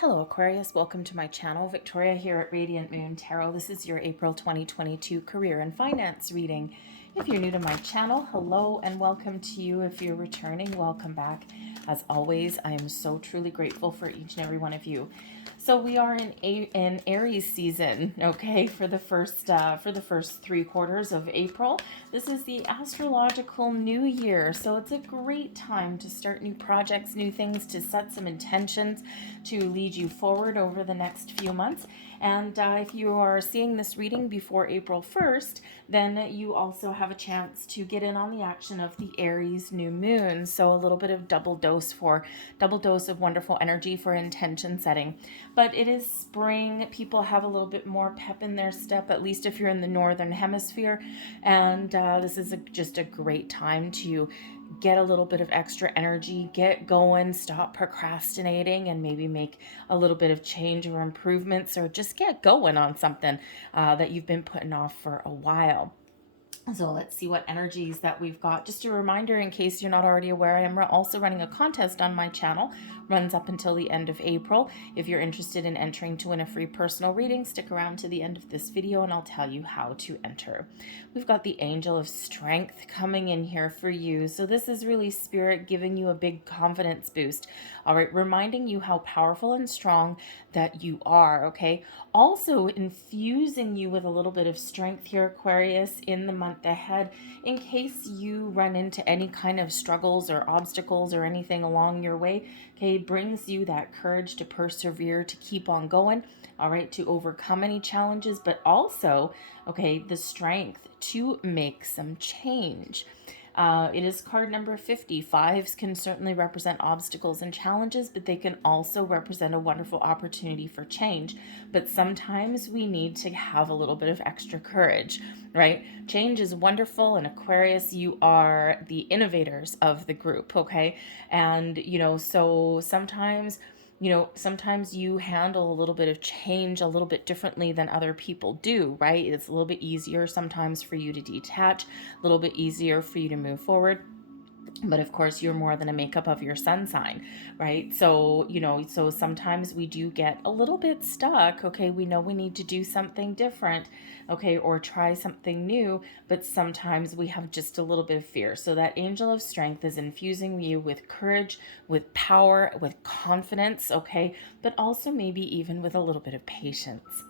Hello Aquarius, welcome to my channel. Victoria here at Radiant Moon Tarot. This is your April 2022 career and finance reading. If you're new to my channel, hello and welcome to you. If you're returning, welcome back. As always, I am so truly grateful for each and every one of you. So we are in Aries season, okay, for the first 3 quarters of April. This is the astrological new year, so it's a great time to start new projects, new things, to set some intentions to lead you forward over the next few months. And if you are seeing this reading before April 1st, then you also have a chance to get in on the action of the Aries new moon. So a little bit of double dose of wonderful energy for intention setting. But it is spring. People have a little bit more pep in their step, at least if you're in the northern hemisphere. And this is just a great time to get a little bit of extra energy, get going, stop procrastinating, and maybe make a little bit of change or improvements, or just get going on something that you've been putting off for a while. So let's see what energies that we've got. Just a reminder, in case you're not already aware, I am also running a contest on my channel. Runs up until the end of April. If you're interested in entering to win a free personal reading, stick around to the end of this video and I'll tell you how to enter. We've got the Angel of Strength coming in here for you. So this is really Spirit giving you a big confidence boost. All right, reminding you how powerful and strong that you are, okay? Also infusing you with a little bit of strength here, Aquarius, in the month ahead, in case you run into any kind of struggles or obstacles or anything along your way. Okay, brings you that courage to persevere, to keep on going, all right, to overcome any challenges, but also, okay, the strength to make some change. It is card number 50. Fives can certainly represent obstacles and challenges, but they can also represent a wonderful opportunity for change. But sometimes we need to have a little bit of extra courage, right? Change is wonderful, and Aquarius, you are the innovators of the group, okay? And, so sometimes you handle a little bit of change a little bit differently than other people do, right? It's a little bit easier sometimes for you to detach, a little bit easier for you to move forward. But of course, you're more than a makeup of your sun sign, right? So, so sometimes we do get a little bit stuck. Okay, we know we need to do something different, okay, or try something new, but sometimes we have just a little bit of fear. So that Angel of Strength is infusing you with courage, with power, with confidence, okay, but also maybe even with a little bit of patience.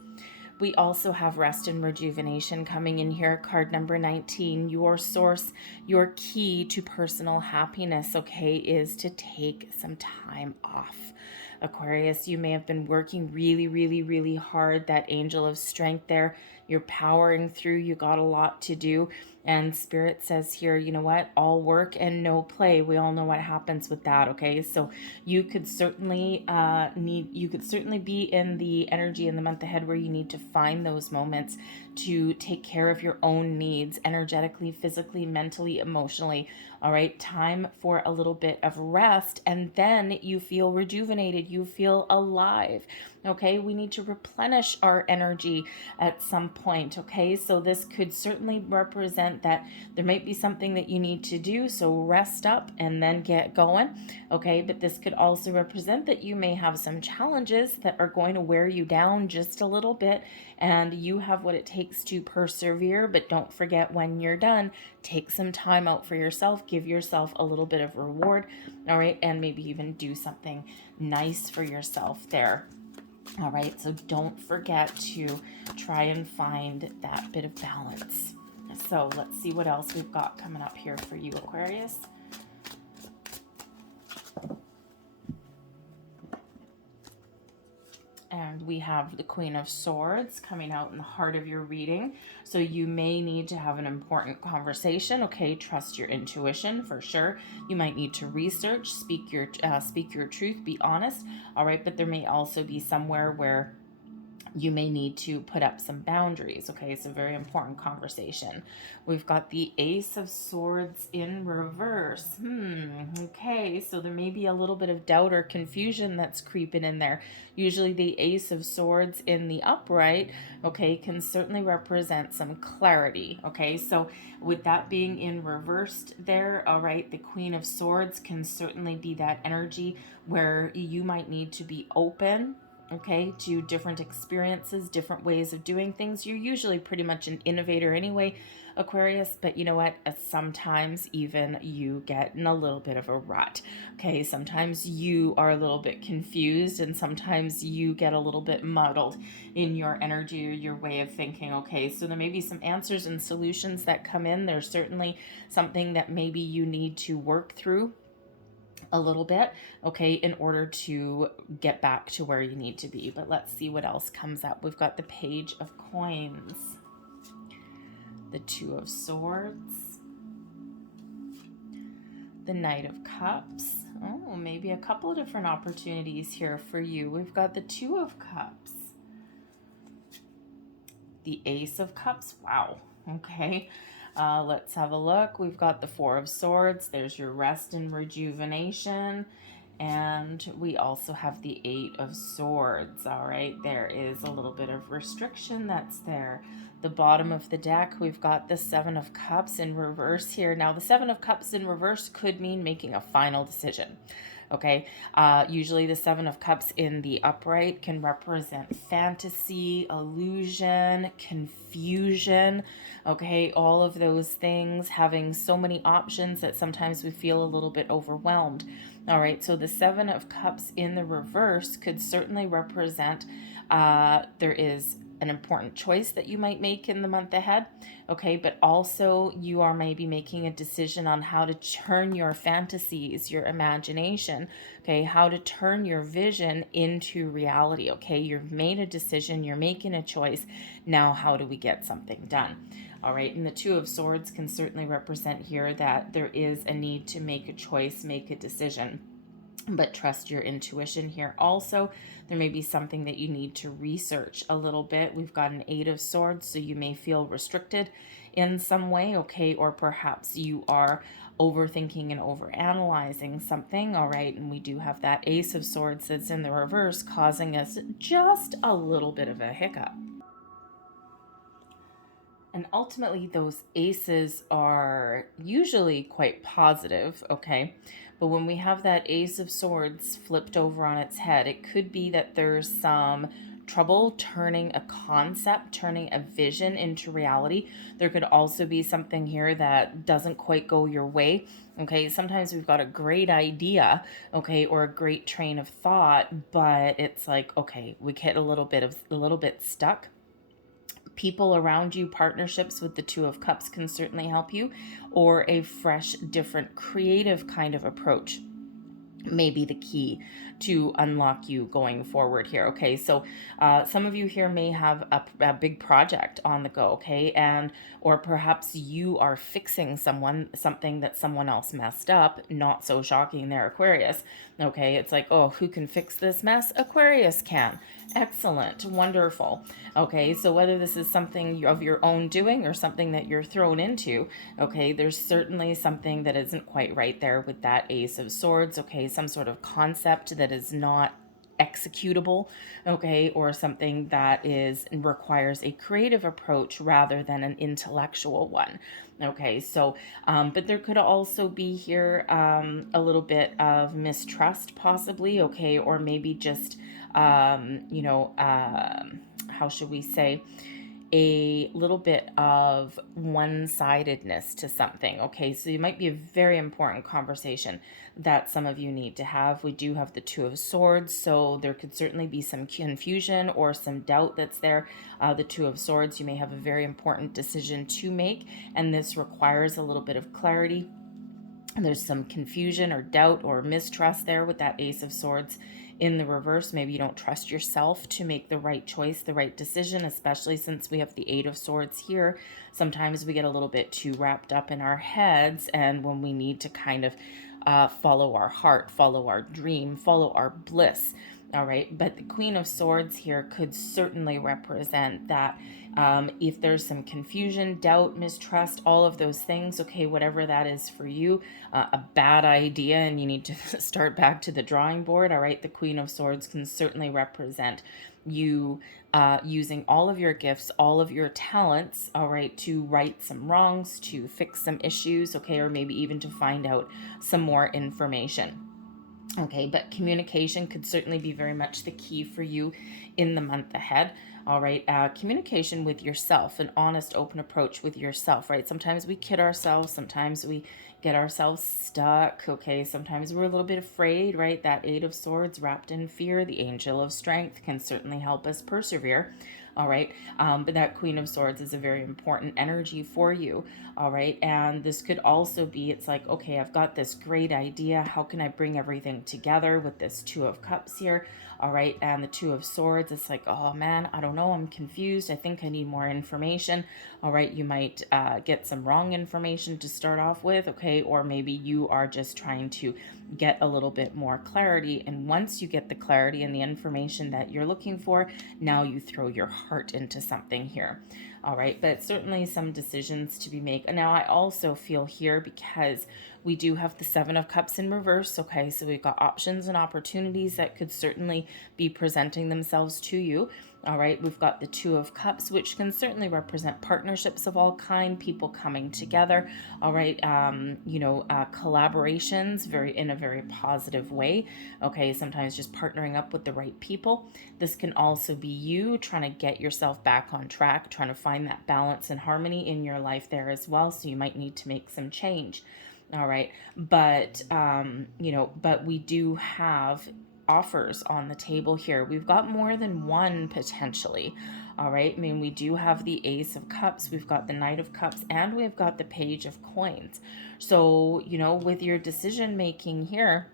We also have Rest and Rejuvenation coming in here, card number 19. Your source, your key to personal happiness, okay, is to take some time off. Aquarius, you may have been working really, really, really hard. That Angel of Strength there, you're powering through. You got a lot to do. And Spirit says here, you know what? All work and no play. We all know what happens with that, okay? So you could certainly be in the energy in the month ahead where you need to find those moments to take care of your own needs, energetically, physically, mentally, emotionally. All right, time for a little bit of rest, and then you feel rejuvenated, you feel alive. Okay, we need to replenish our energy at some point. Okay, so this could certainly represent that there might be something that you need to do, so rest up and then get going. Okay, but this could also represent that you may have some challenges that are going to wear you down just a little bit, and you have what it takes to persevere. But don't forget, when you're done, take some time out for yourself, give yourself a little bit of reward, all right, and maybe even do something nice for yourself there. All right, so don't forget to try and find that bit of balance. So let's see what else we've got coming up here for you, Aquarius. And we have the Queen of Swords coming out in the heart of your reading. So you may need to have an important conversation. Okay, trust your intuition for sure. You might need to research, speak your truth, be honest. All right, but there may also be somewhere where you may need to put up some boundaries. Okay, it's a very important conversation. We've got the Ace of Swords in reverse. Okay, so there may be a little bit of doubt or confusion that's creeping in there. Usually the Ace of Swords in the upright, okay, can certainly represent some clarity. Okay, so with that being in reversed there, all right, the Queen of Swords can certainly be that energy where you might need to be open, okay, to different experiences, different ways of doing things. You're usually pretty much an innovator anyway, Aquarius, but you know what? Sometimes even you get in a little bit of a rut. Okay, sometimes you are a little bit confused and sometimes you get a little bit muddled in your energy or your way of thinking. Okay, so there may be some answers and solutions that come in. There's certainly something that maybe you need to work through a little bit, okay, in order to get back to where you need to be. But let's see what else comes up. We've got the Page of Coins, the Two of Swords, the Knight of Cups. Oh, maybe a couple of different opportunities here for you. We've got the Two of Cups, the Ace of Cups. Wow, okay. Let's have a look. We've got the Four of Swords. There's your rest and rejuvenation. And we also have the Eight of Swords. All right, there is a little bit of restriction that's there. The bottom of the deck, we've got the Seven of Cups in reverse here. Now, the Seven of Cups in reverse could mean making a final decision. Okay, usually the Seven of Cups in the upright can represent fantasy, illusion, confusion. Okay, all of those things, having so many options that sometimes we feel a little bit overwhelmed. All right, so the Seven of Cups in the reverse could certainly represent there is an important choice that you might make in the month ahead, okay, but also you are maybe making a decision on how to turn your fantasies, your imagination, okay, how to turn your vision into reality, okay. You've made a decision, you're making a choice. Now how do we get something done? All right, and the Two of Swords can certainly represent here that there is a need to make a choice, make a decision, but trust your intuition here. Also, there may be something that you need to research a little bit. We've got an Eight of Swords, so you may feel restricted in some way, okay, or perhaps you are overthinking and overanalyzing something. All right, and we do have that Ace of Swords that's in the reverse, causing us just a little bit of a hiccup. And ultimately, those aces are usually quite positive, okay? But when we have that Ace of Swords flipped over on its head, it could be that there's some trouble turning a concept, turning a vision into reality. There could also be something here that doesn't quite go your way. Okay, sometimes we've got a great idea, okay, or a great train of thought, but it's like, okay, we get a little bit stuck. People around you, partnerships with the Two of Cups can certainly help you, or a fresh, different, creative kind of approach may be the key to unlock you going forward here. Okay, so some of you here may have a big project on the go, okay, and or perhaps you are fixing something that someone else messed up. Not so shocking there, Aquarius. Okay, it's like, oh, who can fix this mess? Aquarius can. Excellent, wonderful. Okay, so whether this is something of your own doing or something that you're thrown into, okay, there's certainly something that isn't quite right there with that Ace of Swords, okay, some sort of concept that is not executable, okay, or something that requires a creative approach rather than an intellectual one. Okay, so but there could also be here a little bit of mistrust possibly, okay, or maybe just how should we say, a little bit of one-sidedness to something. Okay, so it might be a very important conversation that some of you need to have. We do have the Two of Swords, so there could certainly be some confusion or some doubt that's there. The Two of Swords, you may have a very important decision to make, and this requires a little bit of clarity. And there's some confusion or doubt or mistrust there with that Ace of Swords in the reverse. Maybe you don't trust yourself to make the right choice, the right decision, especially since we have the Eight of Swords here. Sometimes we get a little bit too wrapped up in our heads, and when we need to kind of follow our heart, follow our dream, follow our bliss, All right, but the Queen of Swords here could certainly represent that if there's some confusion, doubt, mistrust, all of those things, okay, whatever that is for you, a bad idea and you need to start back to the drawing board, all right, the Queen of Swords can certainly represent you using all of your gifts, all of your talents, all right, to right some wrongs, to fix some issues, okay, or maybe even to find out some more information. Okay, but communication could certainly be very much the key for you in the month ahead. All right, communication with yourself, an honest, open approach with yourself, right? Sometimes we kid ourselves, sometimes we get ourselves stuck, okay? Sometimes we're a little bit afraid, right? That Eight of Swords wrapped in fear, the Angel of Strength can certainly help us persevere. All right, but that Queen of Swords is a very important energy for you. All right, and this could also be, it's like, okay, I've got this great idea, how can I bring everything together with this Two of Cups here? All right, and the Two of Swords, it's like, oh man, I don't know, I'm confused, I think I need more information. All right, you might get some wrong information to start off with, okay, or maybe you are just trying to get a little bit more clarity, and once you get the clarity and the information that you're looking for, now you throw your heart into something here. All right, but certainly some decisions to be made. Now I also feel here, because we do have the Seven of Cups in reverse, okay, so we've got options and opportunities that could certainly be presenting themselves to you. All right, we've got the Two of Cups, which can certainly represent partnerships of all kind, people coming together. All right, collaborations, in a very positive way. Okay, sometimes just partnering up with the right people. This can also be you trying to get yourself back on track, trying to find that balance and harmony in your life there as well. So you might need to make some change. All right, but but we do have offers on the table here. We've got more than one potentially. All right, I mean, we do have the Ace of Cups, we've got the Knight of Cups, and we've got the Page of Coins. So, with your decision making here,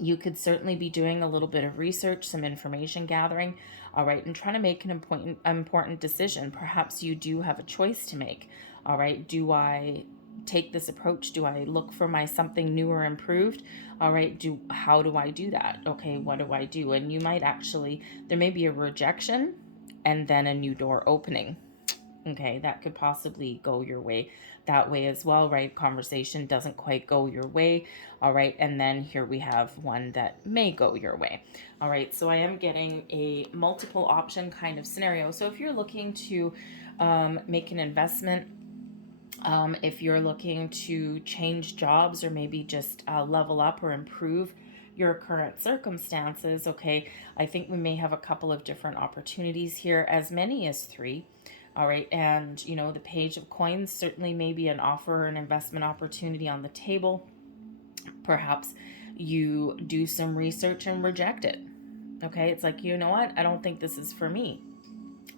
you could certainly be doing a little bit of research, some information gathering, all right, and trying to make an important decision. Perhaps you do have a choice to make. All right, do I take this approach? Do I look for my something new or improved? All right, how do I do that? Okay, what do I do? And you might actually, there may be a rejection and then a new door opening. Okay, that could possibly go your way that way as well, right? Conversation doesn't quite go your way. All right, and then here we have one that may go your way. All right, so I am getting a multiple option kind of scenario. So if you're looking to make an investment, if you're looking to change jobs, or maybe just level up or improve your current circumstances, okay, I think we may have a couple of different opportunities here, as many as 3. All right, and the Page of Coins certainly may be an offer or an investment opportunity on the table. Perhaps you do some research and reject it. Okay, it's like, you know what, I don't think this is for me,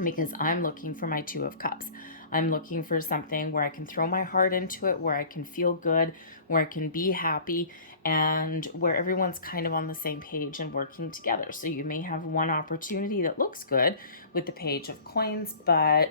because I'm looking for my Two of Cups. I'm looking for something where I can throw my heart into it, where I can feel good, where I can be happy, and where everyone's kind of on the same page and working together. So you may have one opportunity that looks good with the Page of Coins, but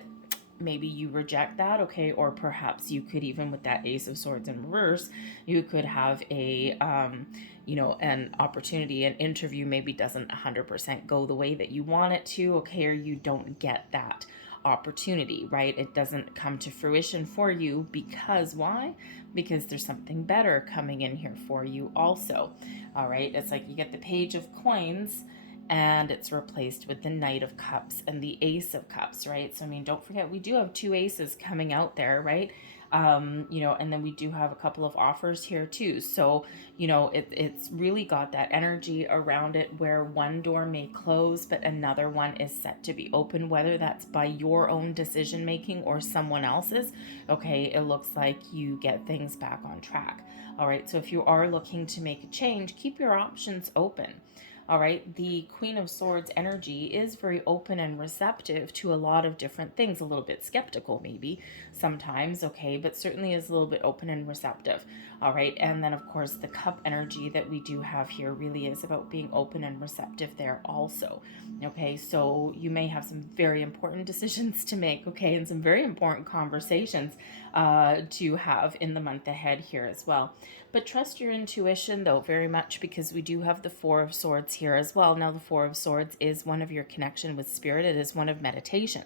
maybe you reject that, okay, or perhaps you could, even with that Ace of Swords in reverse, you could have a an opportunity, an interview maybe doesn't 100% go the way that you want it to, okay, or you don't get that opportunity, right? It doesn't come to fruition for you, because why? Because there's something better coming in here for you also. All right, it's like you get the Page of Coins and it's replaced with the Knight of Cups and the Ace of Cups, right? So I mean, don't forget, we do have 2 aces coming out there, right? And then we do have a couple of offers here too. So, it's really got that energy around it, where one door may close, but another one is set to be open, whether that's by your own decision making or someone else's. Okay, it looks like you get things back on track. All right, so if you are looking to make a change, keep your options open. All right, the Queen of Swords energy is very open and receptive to a lot of different things, a little bit skeptical maybe sometimes, okay, but certainly is a little bit open and receptive. All right. And then, of course, the cup energy that we do have here really is about being open and receptive there also. Okay. So you may have some very important decisions to make. Okay. And some very important conversations to have in the month ahead here as well. But trust your intuition, though, very much, because we do have the Four of Swords here as well. Now, the Four of Swords is one of your connection with spirit. It is one of meditation.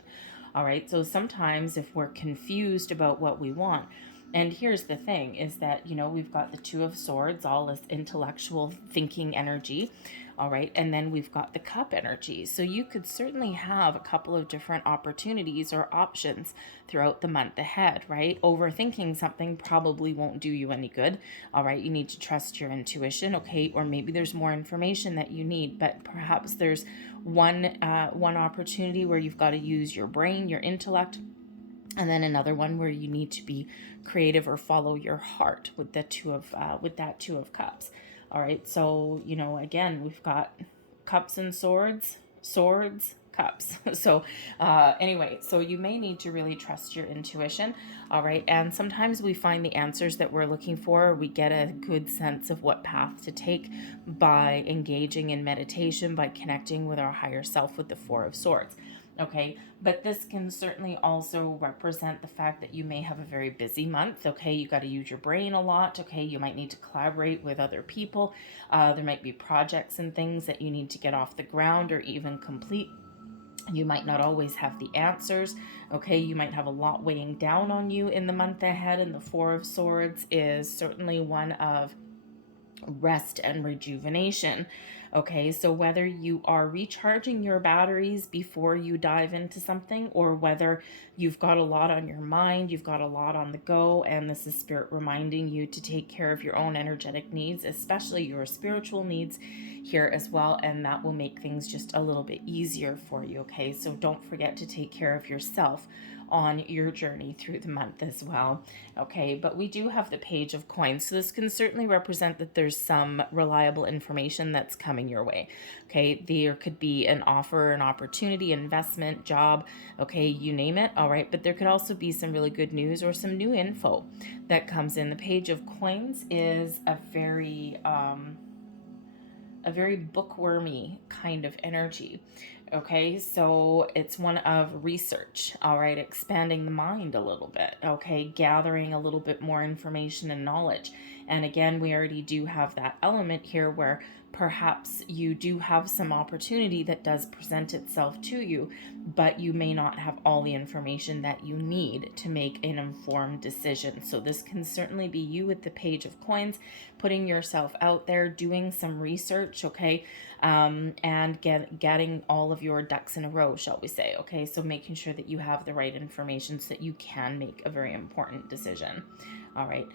All right. So sometimes if we're confused about what we want, and here's the thing is that, we've got the Two of Swords, all this intellectual thinking energy. All right. And then we've got the cup energy. So you could certainly have a couple of different opportunities or options throughout the month ahead, right? Overthinking something probably won't do you any good. All right. You need to trust your intuition. Okay. Or maybe there's more information that you need, but perhaps there's one opportunity where you've got to use your brain, your intellect, and then another one where you need to be creative or follow your heart with that Two of Cups. All right. So, again, we've got cups and swords, cups. So anyway, so you may need to really trust your intuition. All right. And sometimes we find the answers that we're looking for. We get a good sense of what path to take by engaging in meditation, by connecting with our higher self with the Four of Swords. Okay, but this can certainly also represent the fact that you may have a very busy month. Okay, you got to use your brain a lot. Okay, you might need to collaborate with other people. There might be projects and things that you need to get off the ground or even complete. You might not always have the answers. Okay, you might have a lot weighing down on you in the month ahead, and the Four of Swords is certainly one of rest and rejuvenation. Okay, so whether you are recharging your batteries before you dive into something, or whether you've got a lot on your mind, you've got a lot on the go, and this is spirit reminding you to take care of your own energetic needs, especially your spiritual needs here as well, and that will make things just a little bit easier for you. Okay, so don't forget to take care of yourself on your journey through the month as well. Okay, but we do have the Page of Coins, so this can certainly represent that there's some reliable information that's coming your way. Okay, there could be an offer, an opportunity, investment, job, okay, you name it. All right, but there could also be some really good news or some new info that comes in. The Page of Coins is a very bookwormy kind of energy. Okay, so it's one of research, all right, expanding the mind a little bit, okay, gathering a little bit more information and knowledge. And again, we already do have that element here where perhaps you do have some opportunity that does present itself to you, but you may not have all the information that you need to make an informed decision. So this can certainly be you with the Page of Coins, putting yourself out there, doing some research, okay, and getting all of your ducks in a row, shall we say. Okay, so making sure that you have the right information so that you can make a very important decision. All right,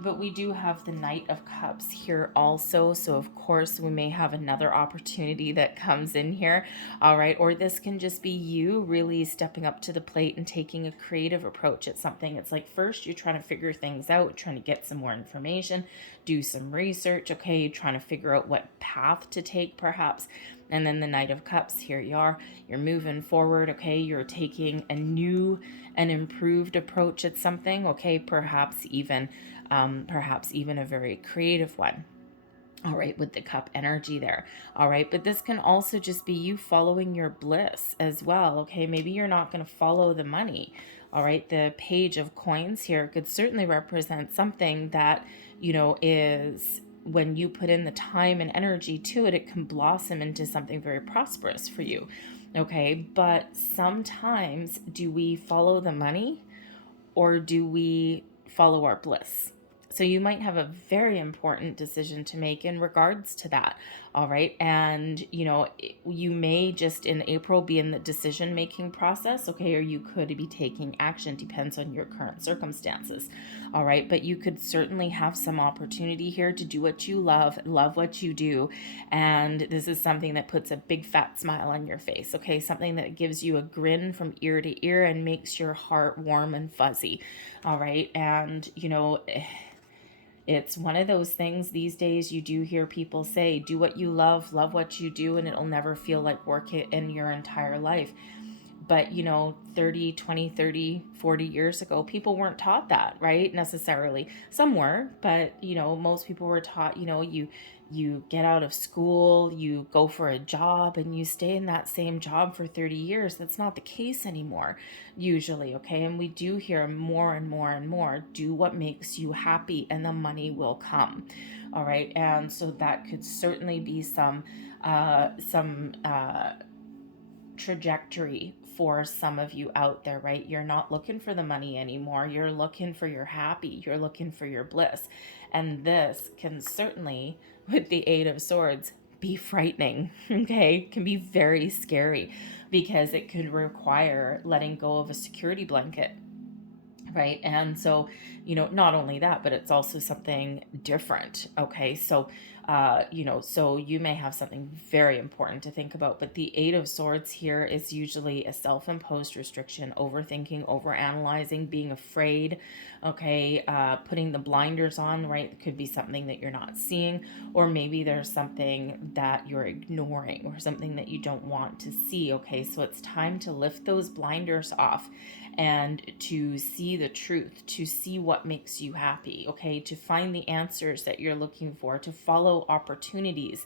but we do have the Knight of Cups here also, so of course we may have another opportunity that comes in here. All right, or this can just be you really stepping up to the plate and taking a creative approach at something. It's like first you're trying to figure things out, trying to get some more information, do some research, okay, trying to figure out what path to take perhaps. And then the Knight of Cups, here you are, you're moving forward, okay, you're taking a new and improved approach at something, okay, perhaps even a very creative one. All right, with the cup energy there. All right, but this can also just be you following your bliss as well. Okay, maybe you're not going to follow the money. All right, the Page of Coins here could certainly represent something that, is when you put in the time and energy to it, it can blossom into something very prosperous for you. Okay, but sometimes do we follow the money or do we follow our bliss? So you might have a very important decision to make in regards to that. All right. And, you may just in April be in the decision making process. Okay. Or you could be taking action, depends on your current circumstances. All right. But you could certainly have some opportunity here to do what you love what you do. And this is something that puts a big fat smile on your face. Okay. Something that gives you a grin from ear to ear and makes your heart warm and fuzzy. All right. And, it's one of those things these days you do hear people say, do what you love what you do, and it'll never feel like work in your entire life. But, 30, 20, 30, 40 years ago, people weren't taught that, right? Necessarily. Some were, but, most people were taught, you get out of school, you go for a job, and you stay in that same job for 30 years. That's not the case anymore, usually, okay? And we do hear more and more and more, do what makes you happy and the money will come, all right? And so that could certainly be some trajectory for some of you out there, right? You're not looking for the money anymore. You're looking for your happy. You're looking for your bliss. And this can certainly, with the Eight of Swords, be frightening, okay? Can be very scary because it could require letting go of a security blanket, right? And so, not only that, but it's also something different, okay? So, so you may have something very important to think about, but the Eight of Swords here is usually a self-imposed restriction, overthinking, overanalyzing, being afraid, okay? Putting the blinders on, right? It could be something that you're not seeing, or maybe there's something that you're ignoring or something that you don't want to see, okay? So it's time to lift those blinders off and to see the truth, to see what makes you happy, okay? To find the answers that you're looking for, to follow opportunities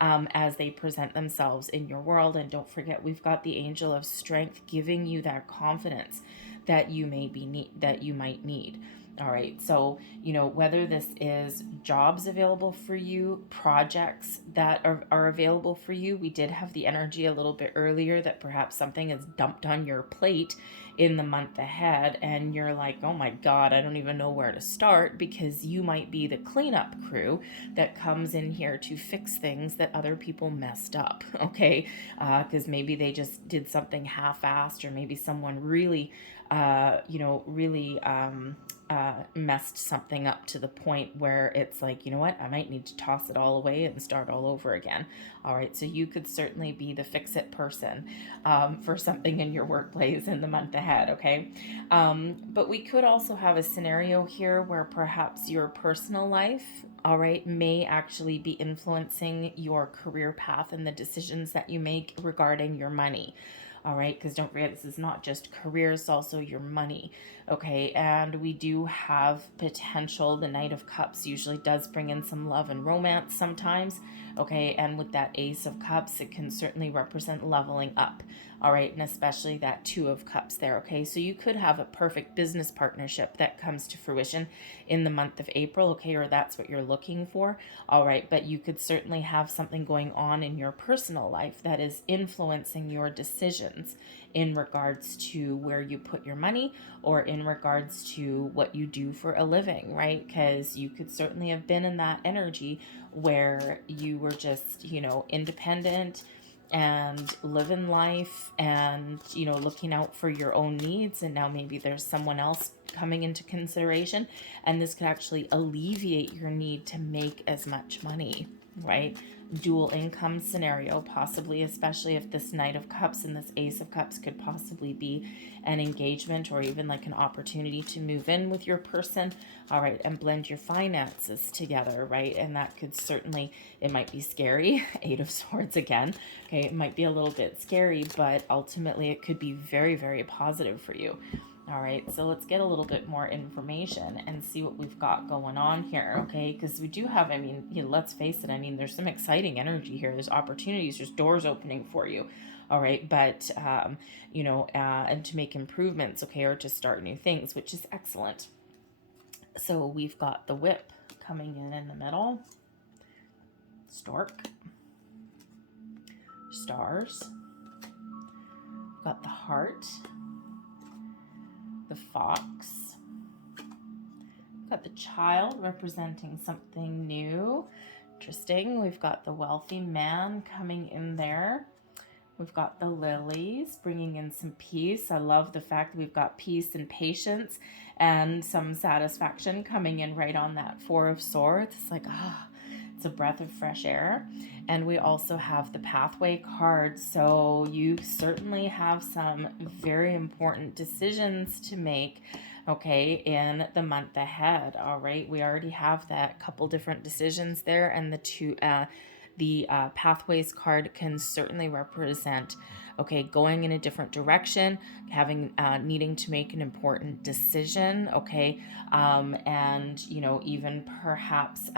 as they present themselves in your world. And don't forget, we've got the Angel of Strength giving you that confidence that you might need. All right, so, whether this is jobs available for you, projects that are available for you. We did have the energy a little bit earlier that perhaps something is dumped on your plate in the month ahead, and you're like, oh my God, I don't even know where to start, because you might be the cleanup crew that comes in here to fix things that other people messed up, okay? Because maybe they just did something half-assed, or maybe someone really messed something up to the point where it's like, you know what, I might need to toss it all away and start all over again. All right, so you could certainly be the fix-it person for something in your workplace in the month ahead, okay? But we could also have a scenario here where perhaps your personal life, all right, may actually be influencing your career path and the decisions that you make regarding your money. All right, because don't forget, this is not just career, it's also your money, okay? And we do have potential. The Knight of Cups usually does bring in some love and romance sometimes, okay? And with that Ace of Cups, it can certainly represent leveling up, all right? And especially that Two of Cups there, okay? So you could have a perfect business partnership that comes to fruition in the month of April, okay? Or that's what you're looking for, all right? But you could certainly have something going on in your personal life that is influencing your decisions in regards to where you put your money, or in regards to what you do for a living, right? Because you could certainly have been in that energy where you were just, independent and living life and, looking out for your own needs. And now maybe there's someone else coming into consideration, and this could actually alleviate your need to make as much money, right? Dual income scenario, possibly, especially if this Knight of Cups and this Ace of Cups could possibly be an engagement, or even like an opportunity to move in with your person, all right, and blend your finances together, right? And that could certainly, it might be scary, Eight of Swords again, okay, it might be a little bit scary, but ultimately it could be very, very positive for you. All right, so let's get a little bit more information and see what we've got going on here, okay? Because we do have, let's face it, there's some exciting energy here. There's opportunities, there's doors opening for you, all right? But, and to make improvements, okay, or to start new things, which is excellent. So we've got the Whip coming in the middle, Stork, Stars, got the Heart, the Fox, got the Child representing something new, interesting. We've got the Wealthy Man coming in there. We've got the Lilies bringing in some peace. I love the fact that we've got peace and patience and some satisfaction coming in right on that Four of Swords. It's like, it's a breath of fresh air. And we also have the Pathway card. So you certainly have some very important decisions to make, okay, in the month ahead. All right, we already have that couple different decisions there, and the The pathways card can certainly represent, okay, going in a different direction, having needing to make an important decision, okay, and even perhaps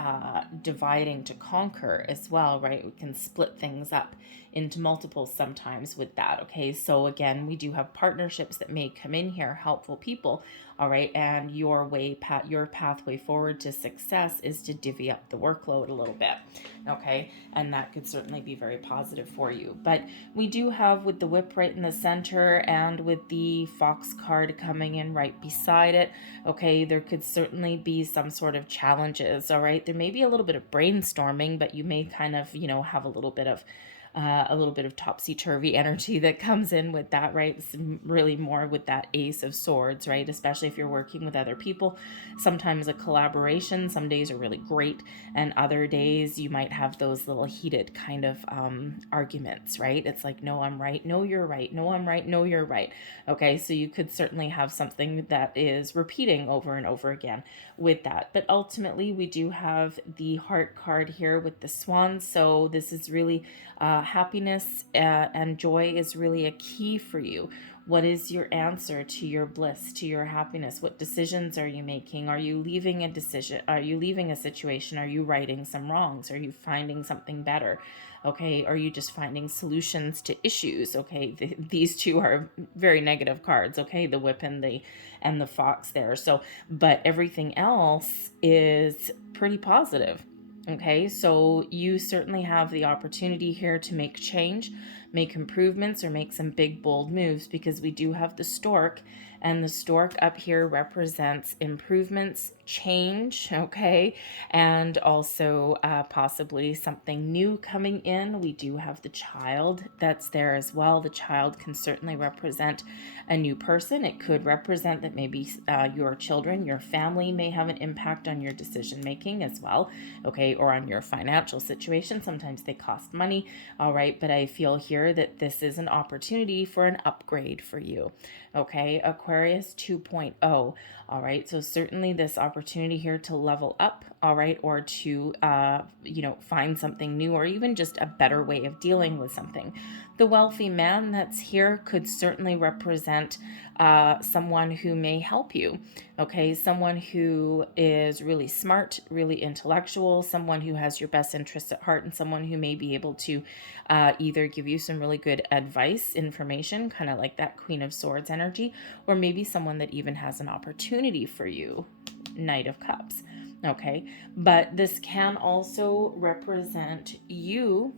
dividing to conquer as well, right? We can split things up into multiples sometimes with that, okay? So again, we do have partnerships that may come in here, helpful people, all right, and your pathway forward to success is to divvy up the workload a little bit, okay, and that could certainly be very positive for you. But we do have, with the whip right in the center and with the fox card coming in right beside it, okay, there could certainly be some sort of challenges, all right. There may be a little bit of brainstorming, but you may kind of have a little bit of topsy-turvy energy that comes in with that, right? It's really more with that Ace of Swords, right? Especially if you're working with other people. Sometimes a collaboration, some days are really great, and other days you might have those little heated kind of arguments, right? It's like, no, I'm right, no, you're right, no, I'm right, no, you're right. Okay, so you could certainly have something that is repeating over and over again with that. But ultimately, we do have the heart card here with the swan. So this is really happiness and joy is really a key for you. What is your answer to your bliss, to your happiness? What decisions are you making? Are you leaving a decision? Are you leaving a situation? Are you righting some wrongs? Are you finding something better? Okay, are you just finding solutions to issues? Okay, these two are very negative cards. Okay, the whip and the fox there. So, but everything else is pretty positive. Okay, so you certainly have the opportunity here to make change, make improvements, or make some big, bold moves, because we do have the stork, and the stork up here represents improvements, change, okay, and also possibly something new coming in. We do have the child that's there as well. The child can certainly represent a new person. It could represent that maybe your children, your family may have an impact on your decision making as well, okay, or on your financial situation. Sometimes they cost money, all right, but I feel here that this is an opportunity for an upgrade for you, okay. Aquarius 2.0, all right, so certainly this opportunity here to level up, all right, or to find something new, or even just a better way of dealing with something. The wealthy man that's here could certainly represent someone who may help you, okay, someone who is really smart, really intellectual, someone who has your best interests at heart, and someone who may be able to either give you some really good advice, information, kind of like that Queen of Swords energy, or maybe someone that even has an opportunity for you, Knight of Cups, okay. But this can also represent you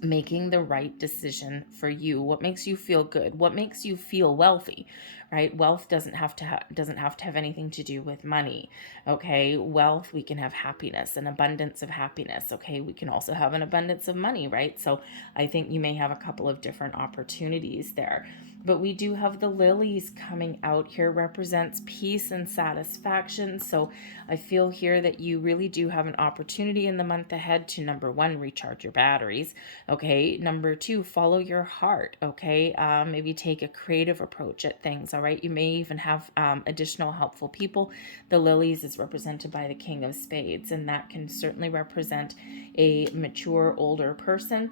making the right decision for you. What makes you feel good? What makes you feel wealthy, right? Wealth doesn't have to have anything to do with money, okay? Wealth, we can have happiness, an abundance of happiness, okay? We can also have an abundance of money, right? So I think you may have a couple of different opportunities there. But we do have the lilies coming out here, represents peace and satisfaction. So I feel here that you really do have an opportunity in the month ahead to, number one, recharge your batteries. Okay. Number two, follow your heart. Okay. Maybe take a creative approach at things. All right. You may even have additional helpful people. The lilies is represented by the King of Spades, and that can certainly represent a mature, older person,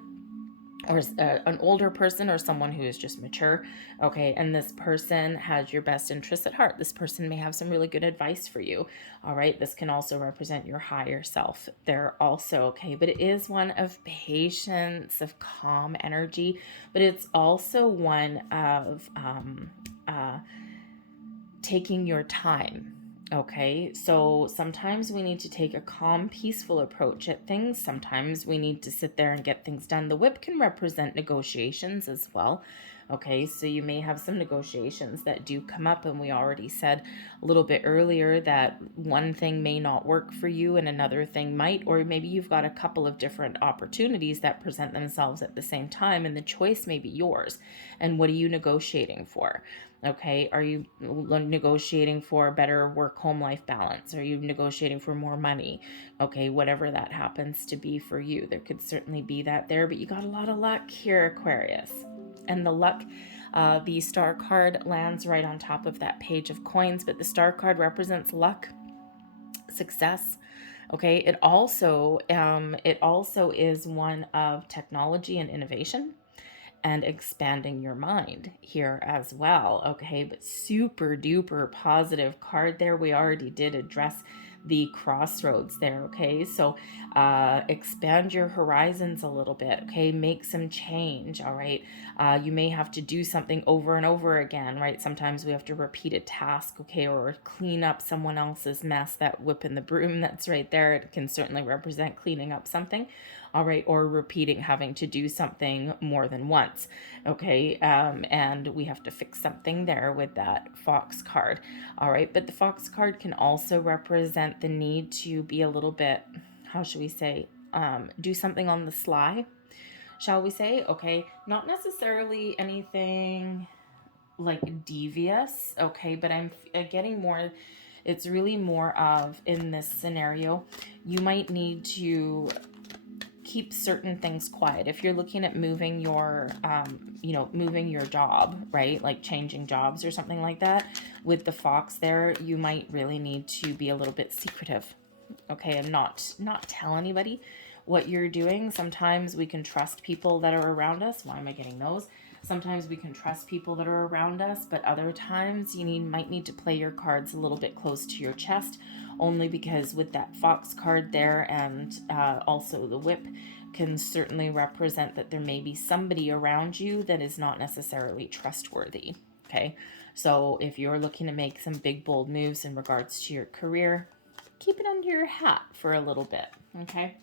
or an older person, or someone who is just mature, okay, and this person has your best interests at heart. This person may have some really good advice for you, all right. This can also represent your higher self there also, okay, but it is one of patience, of calm energy, but it's also one of taking your time. Okay, so sometimes we need to take a calm, peaceful approach at things. Sometimes we need to sit there and get things done. The whip can represent negotiations as well. Okay, so you may have some negotiations that do come up, and we already said a little bit earlier that one thing may not work for you and another thing might, or maybe you've got a couple of different opportunities that present themselves at the same time, and the choice may be yours. And what are you negotiating for? Okay, are you negotiating for a better work-home life balance? Are you negotiating for more money? Okay, whatever that happens to be for you, there could certainly be that there, but you got a lot of luck here, Aquarius. And the luck, the star card lands right on top of that page of coins, but the star card represents luck, success, Okay, it also is one of technology and innovation and expanding your mind here as well. Okay, but super duper positive card there. We already did address the crossroads there. Okay, so expand your horizons a little bit. Okay, make some change. All right, you may have to do something over and over again, right? Sometimes we have to repeat a task, okay, or clean up someone else's mess. That whip and the broom that's right there, it can certainly represent cleaning up something. All right, or repeating having to do something more than once. Okay, and we have to fix something there with that fox card. All right, but the fox card can also represent the need to be a little bit, how should we say, do something on the sly, shall we say? Okay, not necessarily anything like devious, okay, but I'm getting more, it's really more of, in this scenario, you might need to keep certain things quiet. If you're looking at moving your, moving your job, right? Like changing jobs or something like that, with the fox there, you might really need to be a little bit secretive. Okay, and not tell anybody what you're doing. Sometimes we can trust people that are around us. Why am I getting those? Sometimes we can trust people that are around us, but other times you might need to play your cards a little bit close to your chest, only because with that fox card there and also the whip can certainly represent that there may be somebody around you that is not necessarily trustworthy. Okay, so if you're looking to make some big bold moves in regards to your career, keep it under your hat for a little bit. Okay,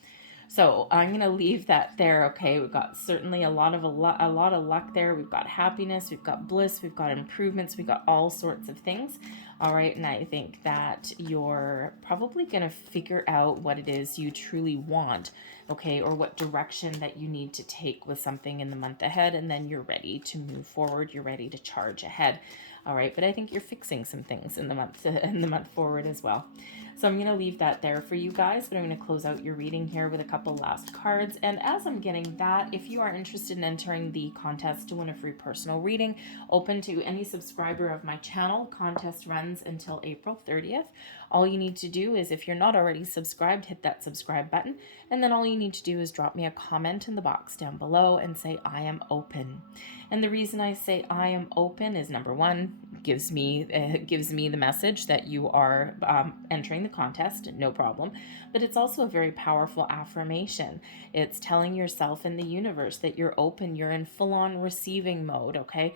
so I'm going to leave that there. Okay, we've got certainly a lot of luck there. We've got happiness, we've got bliss, we've got improvements, we've got all sorts of things. All right, and I think that you're probably going to figure out what it is you truly want, okay, or what direction that you need to take with something in the month ahead, and then you're ready to move forward. You're ready to charge ahead. All right, but I think you're fixing some things in the month forward as well. So I'm going to leave that there for you guys, but I'm going to close out your reading here with a couple last cards. And as I'm getting that, if you are interested in entering the contest to win a free personal reading, open to any subscriber of my channel, contest runs until April 30th. All you need to do is, if you're not already subscribed, hit that subscribe button. And then all you need to do is drop me a comment in the box down below and say, I am open. And the reason I say I am open is, number one, gives me the message that you are entering the contest, no problem. But it's also a very powerful affirmation. It's telling yourself and the universe that you're open, you're in full-on receiving mode, okay?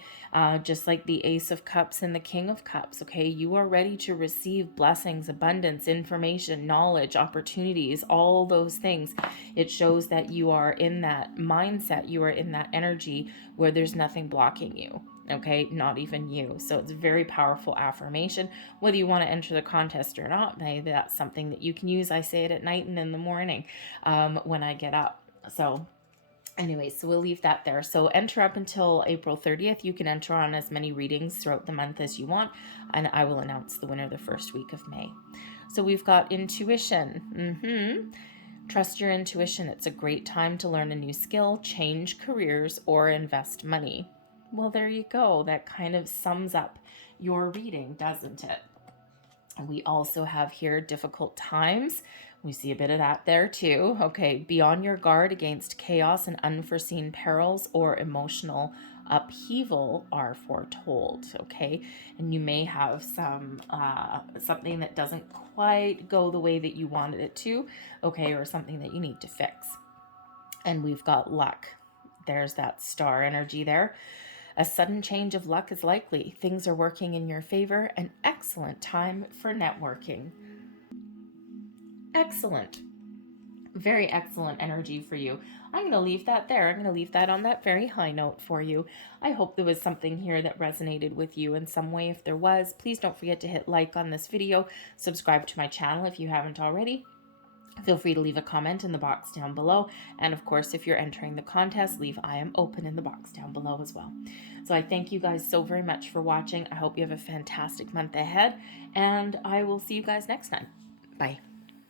Just like the Ace of Cups and the King of Cups, okay? You are ready to receive blessings, abundance, information, knowledge, opportunities, all those things. It shows that you are in that mindset, you are in that energy where there's nothing blocking you. Okay, not even you. So it's a very powerful affirmation. Whether you want to enter the contest or not, maybe that's something that you can use. I say it at night and in the morning when I get up. So anyways, so we'll leave that there. So enter up until April 30th. You can enter on as many readings throughout the month as you want, and I will announce the winner the first week of May. So we've got intuition. Trust your intuition. It's a great time to learn a new skill, change careers, or invest money. Well, there you go. That kind of sums up your reading, doesn't it? And we also have here difficult times. We see a bit of that there too. Okay, be on your guard against chaos and unforeseen perils or emotional upheaval are foretold. Okay, and you may have some something that doesn't quite go the way that you wanted it to. Okay, or something that you need to fix. And we've got luck. There's that star energy there. A sudden change of luck is likely. Things are working in your favor. An excellent time for networking. Excellent. Very excellent energy for you. I'm going to leave that there. I'm going to leave that on that very high note for you. I hope there was something here that resonated with you in some way. If there was, please don't forget to hit like on this video. Subscribe to my channel if you haven't already. Feel free to leave a comment in the box down below. And of course, if you're entering the contest, leave I am open in the box down below as well. So I thank you guys so very much for watching. I hope you have a fantastic month ahead, and I will see you guys next time. Bye.